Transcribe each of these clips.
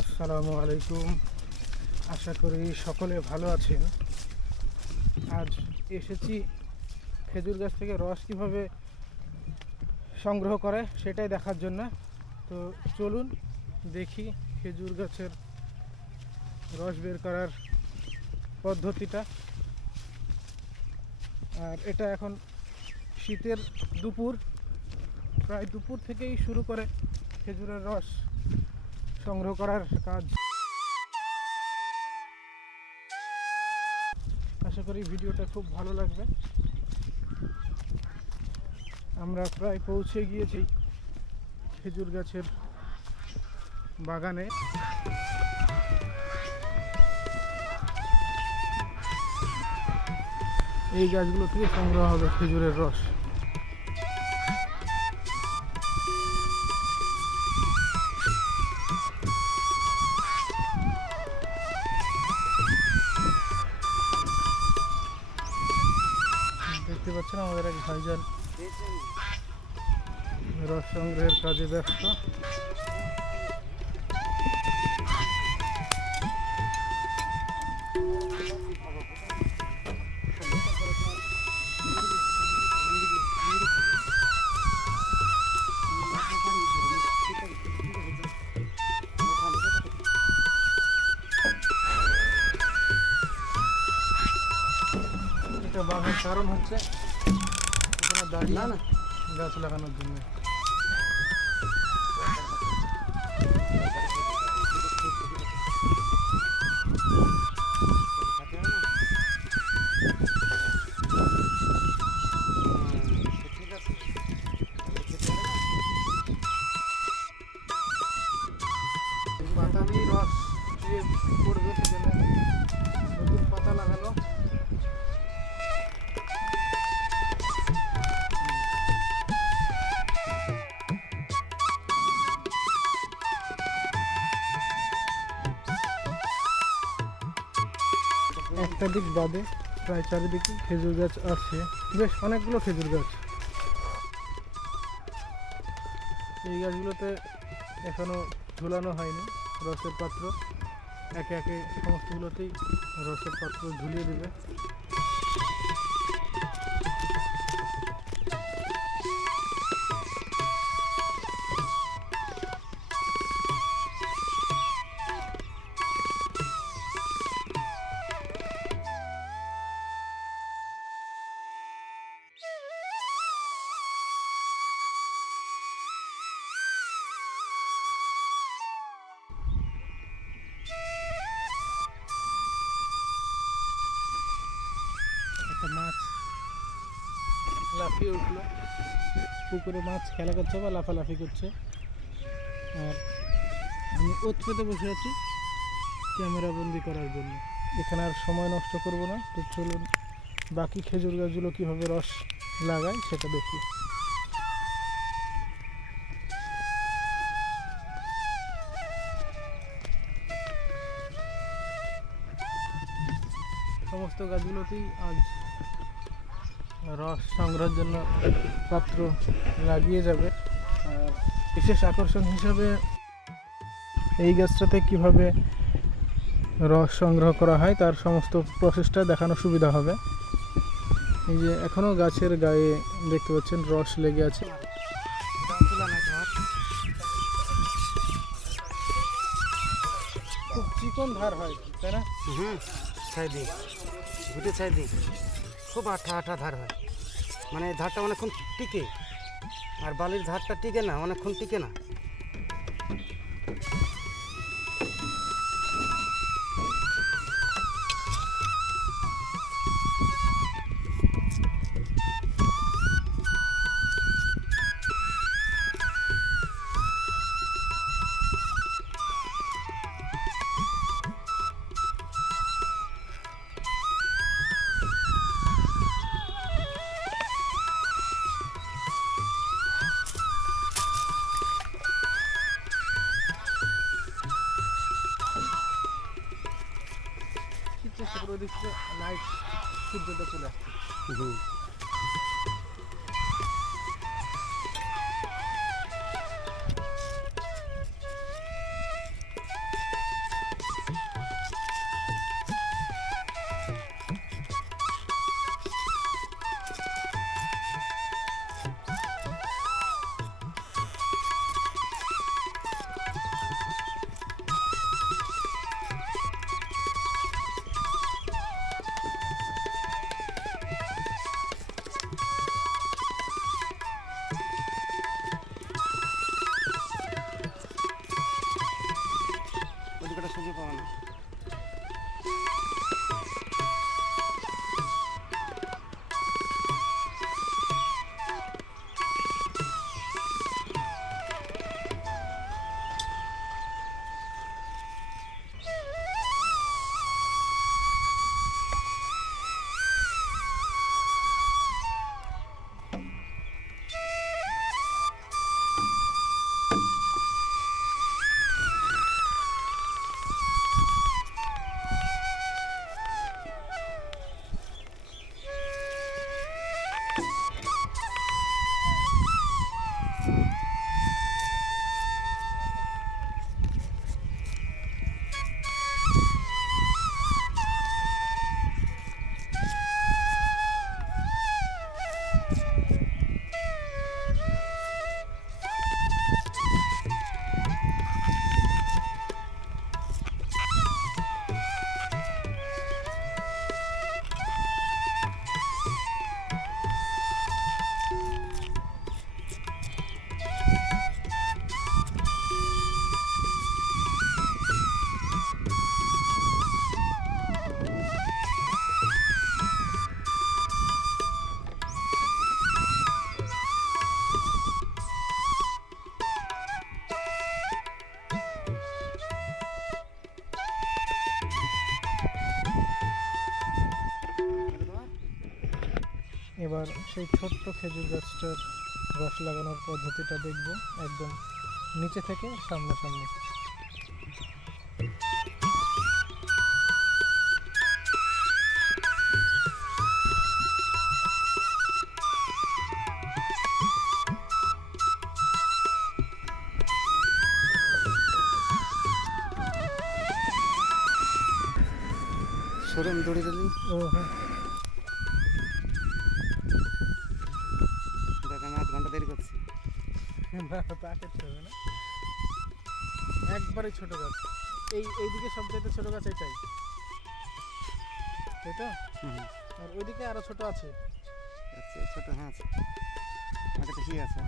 আসসালামু আলাইকুম। আশা করি সকলে ভালো আছেন। আজ এসেছি খেজুর গাছ থেকে রস কীভাবে সংগ্রহ করে সেটাই দেখার জন্য। তো চলুন দেখি খেজুর গাছের রস বের করার পদ্ধতিটা। আর এটা এখন শীতের দুপুর, প্রায় দুপুর থেকেই শুরু করে খেজুরের রস সংগ্রহ করার কাজ। আশা করি ভিডিওটা খুব ভালো লাগবে। আমরা প্রায় পৌঁছে গিয়েছি খেজুর গাছের বাগানে। এই গাছগুলো থেকে সংগ্রহ হবে খেজুরের রস। দেখতে পাচ্ছেন আমাদের এক ভাইজান রস সংগ্রহের কাজে ব্যস্ত। এটা বাঁধার কারণ হচ্ছে এখানে দাঁড়িয়ে গাছ লাগানোর জন্য। পাতা দিয়ে রস দিয়ে পড়বে, সেজন্য নতুন পাতা লাগানো। একটা দিক বাদে প্রায় চারিদিকে খেজুর গাছ আছে, বেশ অনেকগুলো খেজুর গাছ। এই গাছগুলোতে এখনো ঝুলানো হয়নি রসের পাত্র। একে একে সমস্তগুলোতেই রসের পাত্র ঝুলিয়ে দেবে। একটা মাছ লাফিয়ে উঠলো, পুকুরে মাছ খেলা করছে বা লাফালাফি করছে। আর আমি ওত পেতে বসে আছি ক্যামেরা বন্দি করার জন্য। এখানে আর সময় নষ্ট করব না, তো চলুন বাকি খেজুর গাছগুলো কীভাবে রস লাগায় সেটা দেখি। সমস্ত গাছগুলোতেই আজ রস সংগ্রহের জন্য পাত্র লাগিয়ে যাবে। আর বিশেষ আকর্ষণ হিসাবে এই গাছটাতে কিভাবে রস সংগ্রহ করা হয় তার সমস্ত প্রসেসটা দেখানো সুবিধা হবে। এই যে এখনও গাছের গায়ে দেখতে পাচ্ছেন রস লেগে আছে। খুব চিকন ধার হয়, তাই না? সাইডে ঘুটে সাইডে খুব আঠা আঠা ধার হয়, মানে ধারটা অনেকক্ষণ টিকে, আর বালির ধারটা টিকে না, অনেকক্ষণ টিকে না। চেষ্টা করে দেখছি লাইট সূর্যটা চলে আসছে। সুযোগ পাবো না। এবার সেই ছোট্ট খেজুর গাছটার রস লাগানোর পদ্ধতিটা দেখব একদম নিচে থেকে সামনাসামনি। শোরুম দৌড়ে দিলি ও হ্যাঁ, দেখ আমি 8 ঘন্টা দেরি করছি। না তা করতে হবে না, একবারে ছোট গাছ। এইদিকে সবচাইতে ছোট গাছ এটাই, তাই তো? আর ওইদিকে আরো ছোট আছে। আচ্ছা ছোট, হ্যাঁ আছে, আমার কাছে ঠিক আছে।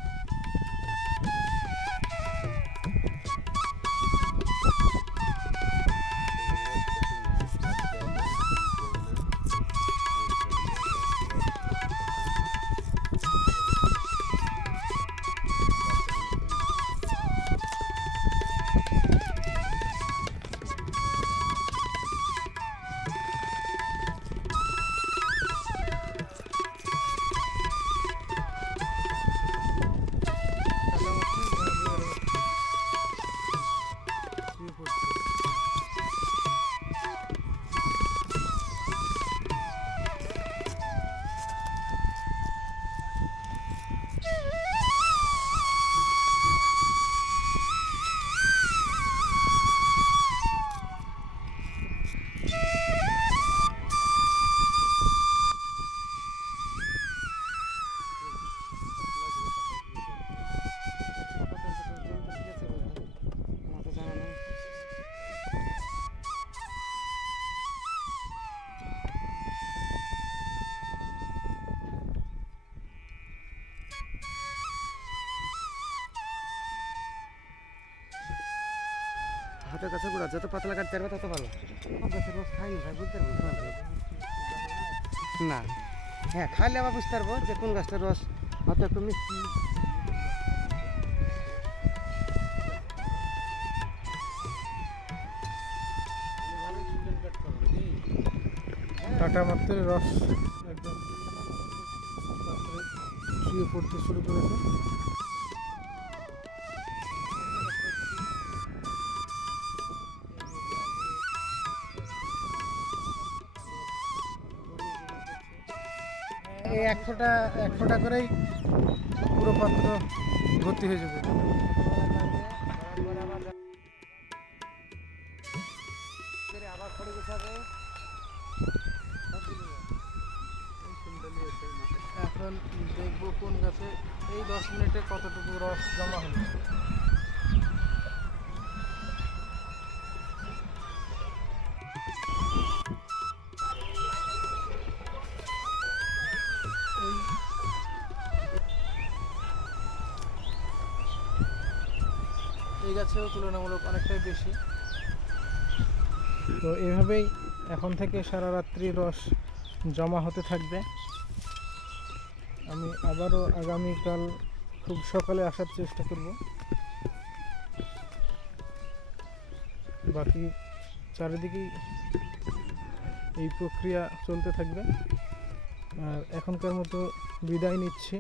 হাতের কাছে গুঁড়া যত পাতলা কাটতে পারবে তত ভালো। সব গাছের রস খাইনি ভাই, বুঝতে পারবো না। হ্যাঁ খাইলে আবার বুঝতে পারবো যে কোন গাছটার রস হয়তো একটু মিষ্টি। কাটা মাত্র রস একদম পাত্রে শুয়ে পড়তে শুরু করেছে। এই এক ফোঁটা করেই পুরো পাত্র ভর্তি হয়ে যাবে। আবার খড়ি গুছাবে। এখন দেখবো কোন গাছে এই 10 মিনিটে কতটুকু রস জমা হলো। এই গাছেও তুলনামূলক অনেকটাই বেশি। তো এভাবেই এখন থেকে সারা রাত্রি রস জমা হতে থাকবে। আমি আবারও আগামীকাল খুব সকালে আসার চেষ্টা করব। বাকি চারিদিকেই এই প্রক্রিয়া চলতে থাকবে। আর এখনকার মতো বিদায় নিচ্ছি।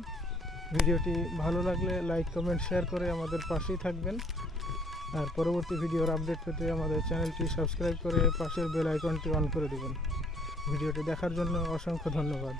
ভিডিওটি ভালো লাগলে লাইক কমেন্ট শেয়ার করে আমাদের পাশেই থাকবেন। আর পরবর্তী ভিডিওর আপডেট পেতে আমাদের চ্যানেলটি সাবস্ক্রাইব করে পাশের বেল আইকনটি অন করে দেবেন। ভিডিওটি দেখার জন্য অসংখ্য ধন্যবাদ।